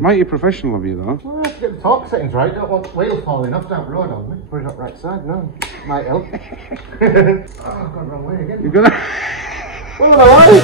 Mighty professional of you, though. Well, I have to get the torque settings right. Don't want wheel falling off down the road on me. Put it up right side, no. Might help. Oh, I've gone the wrong way again. You're gonna... What am I like?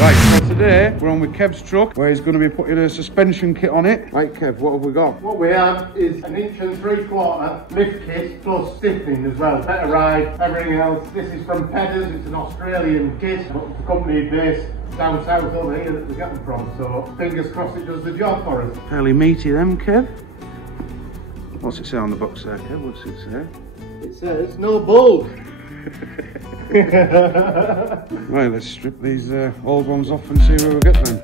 Right, so today we're on with Kev's truck where he's going to be putting a suspension kit on it. Right, Kev, what have we got? What we have is an 1 3/4 lift kit plus stiffening as well. Better ride, everything else. This is from Pedders. It's an Australian kit, but the company based down south over here that we get them from. So fingers crossed it does the job for us. Fairly meaty them, Kev. What's it say on the box there, Kev? What's it say? It says no bulk. Right, let's strip these old ones off and see where we get them.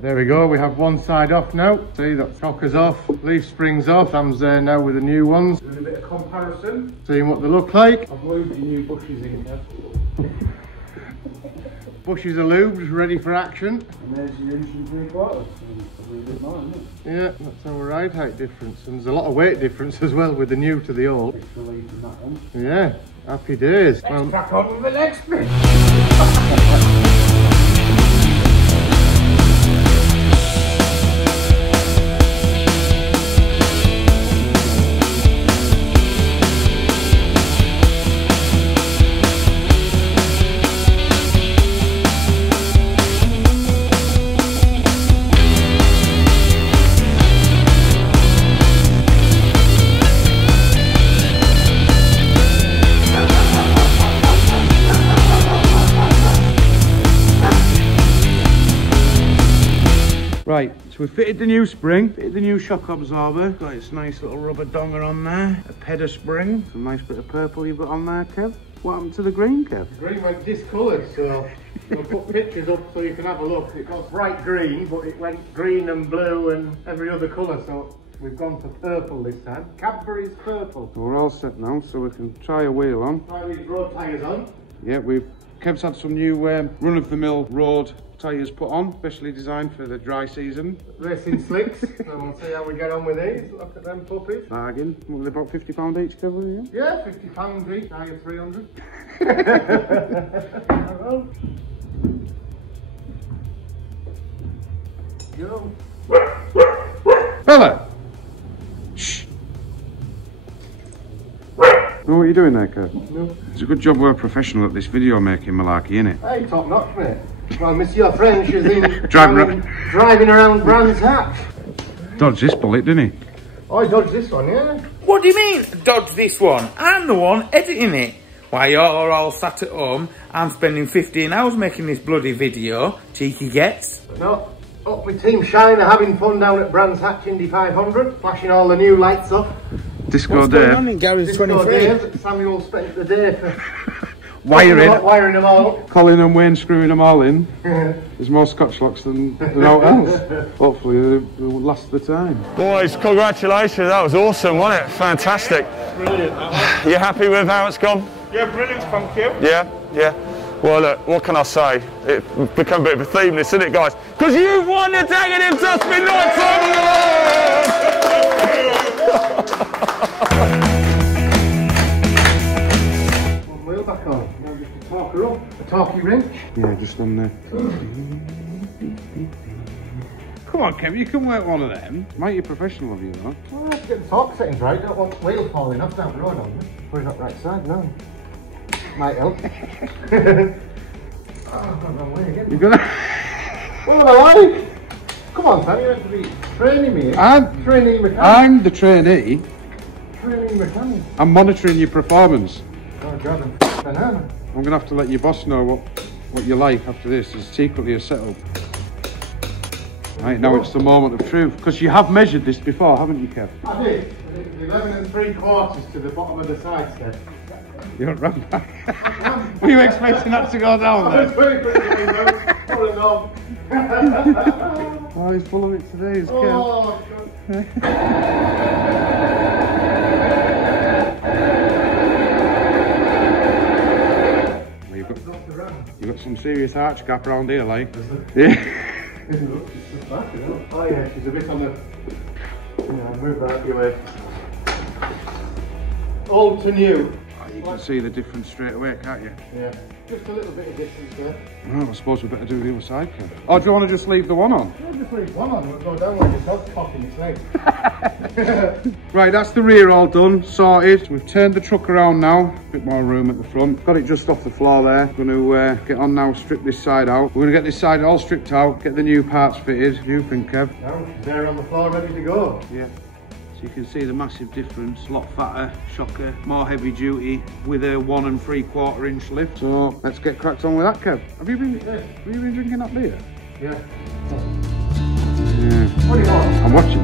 There we go, we have one side off now. See, that shocker's off, leaf spring's off. Sam's there now with the new ones. Doing a bit of comparison, seeing what they look like. I've lubed the new bushes in here. Bushes are lubed, ready for action. And there's your 1 3/4. Probably a bit more, isn't it? Yeah, that's our ride height difference. And there's a lot of weight difference as well with the new to the old. Extra leaf in that one. Yeah, happy days. Let's crack on with the next bit. Right, so we fitted the new spring, fitted the new shock absorber, got its nice little rubber donger on there, a Pedder spring, some nice bit of purple you've got on there, Kev. What happened to the green, Kev? The green went discoloured, so we'll put pictures up so you can have a look. It got bright green, but it went green and blue and every other colour, so we've gone for purple this time. Cadbury's purple. So we're all set now, so we can try a wheel on. Try these road tyres on. Yeah, Kev's had some new run-of-the-mill road tyres put on, specially designed for the dry season. Racing slicks, so we'll see how we get on with these. Look at them puppies. Bargain. What were they, about £50 each, Kev? Yeah, £50 each, I get 300. Go. Bella! Shh! Know what you're doing there, Kev? No. It's a good job we're a professional at this video making malarkey, innit? Hey, top notch, mate. Well, Monsieur French is in driving around Brands Hatch. Dodged this bullet, didn't he? Oh, I dodged this one, yeah. What do you mean, dodge this one? I'm the one editing it. Why, you're all sat at home, I'm spending 15 hours making this bloody video. Cheeky gets. No, up with Team Shine are having fun down at Brands Hatch Indy 500, flashing all the new lights up. Disco Dave. Disco Dave. Samuel spent the day for wiring them all. Colin and Wayne screwing them all in. There's more Scotch locks than out else. Hopefully they'll last the time. Boys, congratulations, that was awesome, wasn't it? Fantastic. Brilliant. You happy with how it's gone? Yeah, brilliant, thank you. Yeah, yeah. Well, look, what can I say? It's become a bit of a theme, this, isn't it, guys? Because you've won the Negative Dustbin Night Award! One wheel back on. Now just a talker up, a talkie wrench. Yeah, just on there. Come on, Kevin, you can work one of them. Mighty professional of you, though. Well, I have to get the torque settings right. Don't want wheel falling off down the road on me. Put it up right side, no. Might help. Oh, I've gone the wrong way again. You're gonna... What am I like? Come on, Sam, you have to be training me. Training mechanic. I'm the trainee. Training mechanic. I'm monitoring your performance. Oh, God, I'm banana. I'm gonna have to let your boss know what you like after this. It's secretly a setup. Right, now it's the moment of truth. Because you have measured this before, haven't you, Kev? I did. 11 3/4 to the bottom of the side step. You're right back. Were you expecting that to go down there? I was waiting for it to be pulling off. Oh, he's full of it today, is Kev. Oh, You've got some serious arch gap around here, like. Yeah. oh yeah, she's a bit on the... move that out your way. Old to new. Oh, you can see the difference straight away, can't you? Yeah. Just a little bit of distance there. Well, I suppose we better do the other side, Kev. Oh, do you want to just leave the one on? Yeah, just leave one on. We'll go down like a dog cocking its leg. Right, that's the rear all done, sorted. We've turned the truck around now. A bit more room at the front. Got it just off the floor there. Going to get on now, strip this side out. We're going to get this side all stripped out, get the new parts fitted. What do you think, Kev? Now she's there on the floor, ready to go. Yeah. So you can see the massive difference. A lot fatter, shocker, more heavy duty with a 1 3/4 inch lift. So let's get cracked on with that, Kev. Have you been drinking that beer? Yeah. Yeah. What do you want? I'm watching.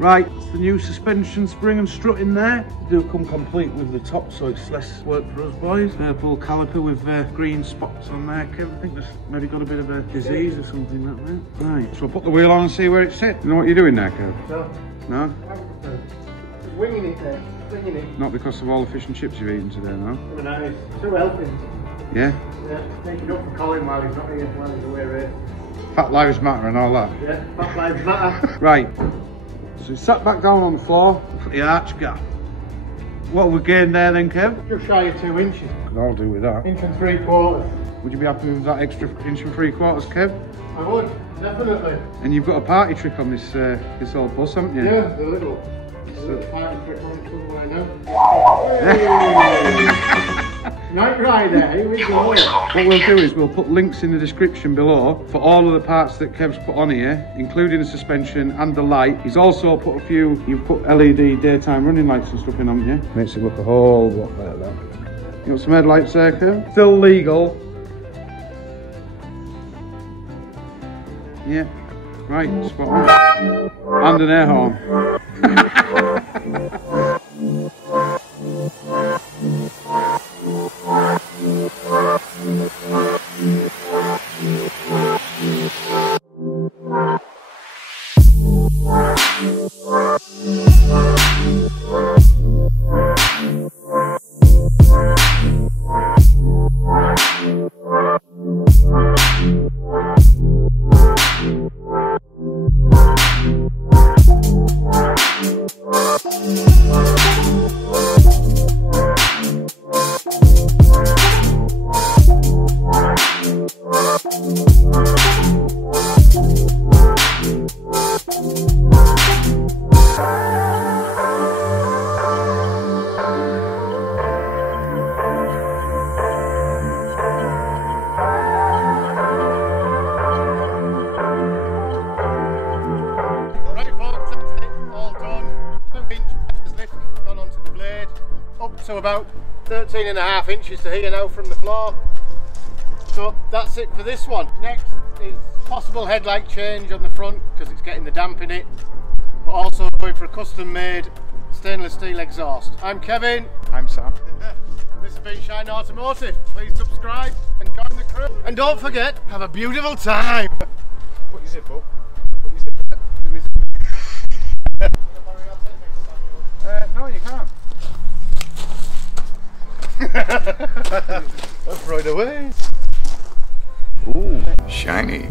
Right, it's the new suspension spring and strut in there. They do come complete with the top, so it's less work for us boys. Purple caliper with green spots on there, Kev. I think there's maybe got a bit of a disease or something like that. Right, so I'll put the wheel on and see where it's set. You know what you're doing there, Kev? No. No? Just winging it there. Winging it. Not because of all the fish and chips you've eaten today, no? Very nice. 2 helpings. Yeah? Yeah, take it up for Colin while he's not here, while he's away race. Fat lives matter and all that. Yeah, fat lives matter. Right. So we sat back down on the floor, put the arch gap. What have we gained there then, Kev? Just shy of 2 inches. Could all do with that. 1 3/4. Would you be happy with that extra 1 3/4, Kev? I would, definitely. And you've got a party trick on this this old bus, haven't you? Yeah, the little party trick on somewhere now. Night rider, here we go. What we'll do is we'll put links in the description below for all of the parts that Kev's put on here, including the suspension and the light. He's also put a few, you've put LED daytime running lights and stuff in, haven't you? Makes it look a whole lot better, that. You got some headlights there, Kev? Still legal. Yeah, right, spot on. And an air horn. So about 13.5 inches to here now from the floor. So that's it for this one. Next is possible headlight change on the front because it's getting the damp in it, but also going for a custom made stainless steel exhaust. I'm Kevin. I'm Sam. This has been Shine Automotive. Please subscribe and join the crew. And don't forget, have a beautiful time. Put your zip up. No, you can't. That's right away. Ooh, shiny.